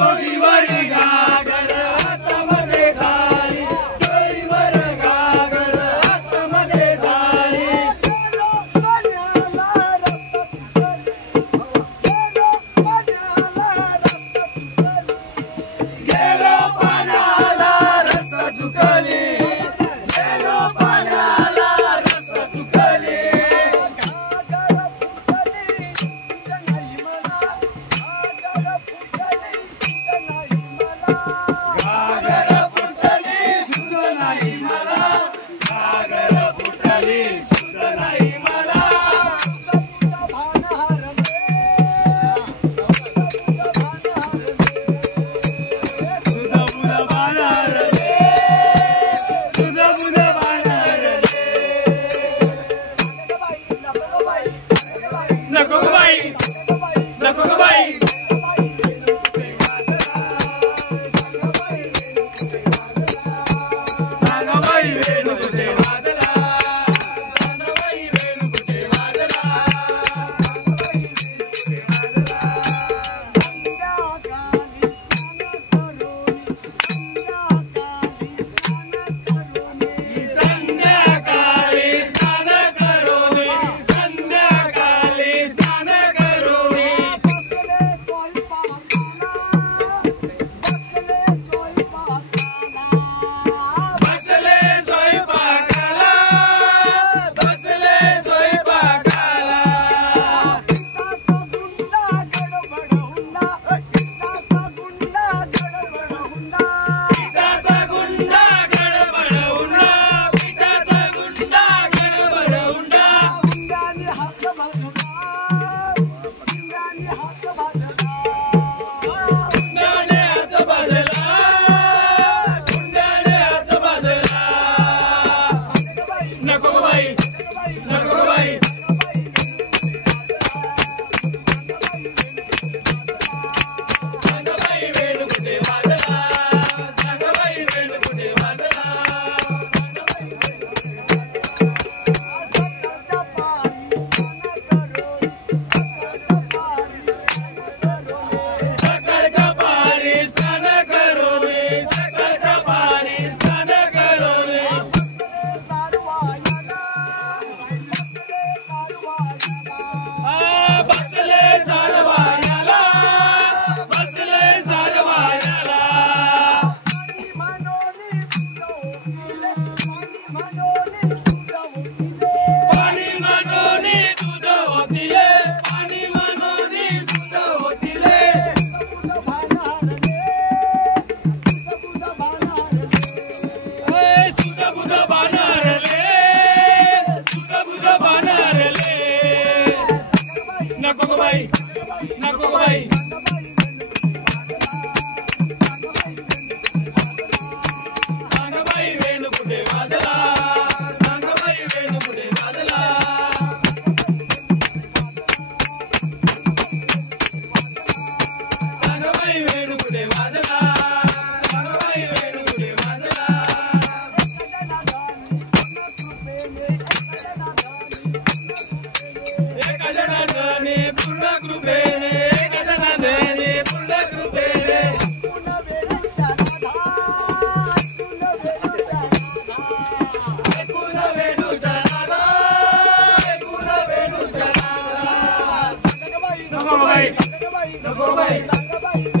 डोईवर घागर हातामध्ये थाळी डोईवर घागर हातामध्ये थाळी गेलो पाण्याला रस्ता चुकली गेलो पाण्याला रस्ता चुकली घागर फुटली सुध नाही मला घागर फुटली सुध नाही मला सुध बुध बाणार रे सुध बुध बाणार रे नको ग बाई नको ग बाई सांगाबाई वेणू कुठे वाजला सांगाबाई वेणू कुठे वाजला संध्याकाळी स्नान करोनी संध्याकाळी स्नान करोनी बसले स्वयंपाकाला बसले स्वयंपाकाला पिठाचा गुंडा गडबड हुंडा पिठाचा गुंडा गडबड हुंडा गुंडाने हात गुंडाने हात बाजला गुंडाने हात बाजला नको ग बाई नको ग बाई सांगाबाई वेणू कुठे वाजला सांगाबाई वेणू कुठे वाजला सकाळच्या पारी स्नान करोनी सकाळच्या पारी स्नान करोनी बसले सारवायाला बसले सारवायाला पाणी मनोनी दूध होतिले पाणी मनोनी दूध होतिले सुध बुध बाणारले सुध बुध बाणारले नको ग बाई नको ग बाई सांगाबाई वेणू कुठे वाजला सांगाबाई वेणू कुठे वाजला सांगाबाई वेणू कुठे वाजला सांगाबाई वेणू कुठे वाजला एका जनार्दने पूर्ण कृपेने एका जनार्दने पूर्ण कृपेने एकूण वेणूचा नादा एकूण वेणूचा नादा नको बाई नको बाई